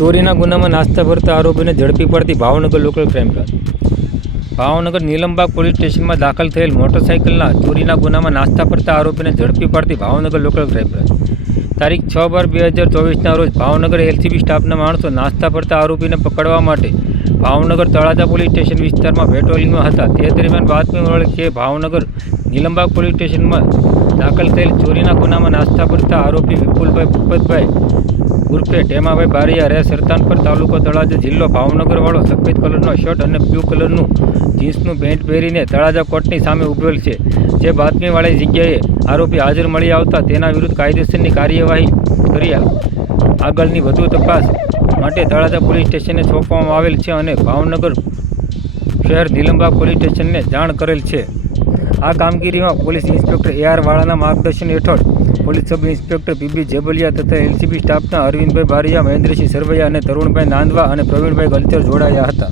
ચોરીના ગુનામાં નાસ્તા ભરતા આરોપીને ઝડપી પડતી Bhavnagar local crime branch. Bhavnagar Nilambag police સ્ટેશનમાં દાખલ થયેલ મોટરસાઇકલના ચોરીના ગુનામાં નાસ્તા ભરતા આરોપીને ઝડપી પાડતી ભાવનગર લોકલ ક્રાઇમ બ્રાન્ચ. તારીખ 6/12/2024ના રોજ ભાવનગર એલસીબી સ્ટાફના માણસો નાસ્તા ભરતા આરોપીને પકડવા માટે ભાવનગર તળાજા પોલીસ સ્ટેશન વિસ્તારમાં પેટ્રોલિંગમાં હતા. તે દરમિયાન બાતમી મળી કે ભાવનગર નીલમબાગ પોલીસ સ્ટેશનમાં દાખલ થયેલ ચોરીના ગુનામાં નાસ્તા ભરતા આરોપી વિપુલભાઈ ભૂપતભાઈ ઉર્ફે ટેમાભાઈ બારિયા રહે સરતાનપર તાલુકો તળાજા જિલ્લો ભાવનગરવાળો સફેદ કલરનો શર્ટ અને બ્લુ કલરનું જીન્સનું પેન્ટ પહેરીને તળાજા કોર્ટની સામે ઉભેલ છે. જે બાતમીવાળી જગ્યાએ આરોપી હાજર મળી આવતા તેના વિરુદ્ધ કાયદેસરની કાર્યવાહી કરી આગળની વધુ તપાસ માટે તળાજા પોલીસ સ્ટેશનને સોંપવામાં આવેલ છે અને ભાવનગર શહેર નીલમબાગ પોલીસ સ્ટેશનને જાણ કરેલ છે. આ કામગીરીમાં પોલીસ ઇન્સ્પેક્ટર AR વાળાના માર્ગદર્શન હેઠળ police sub inspector PB Jebaliya તથા એલસીબી સ્ટાફના અરવિંદભાઈ બારિયા, મહેન્દ્રસિંહ સરવૈયા અને તરુણભાઈ નાંદવા અને પ્રવીણભાઈ ગલચર જોડાયા હતા.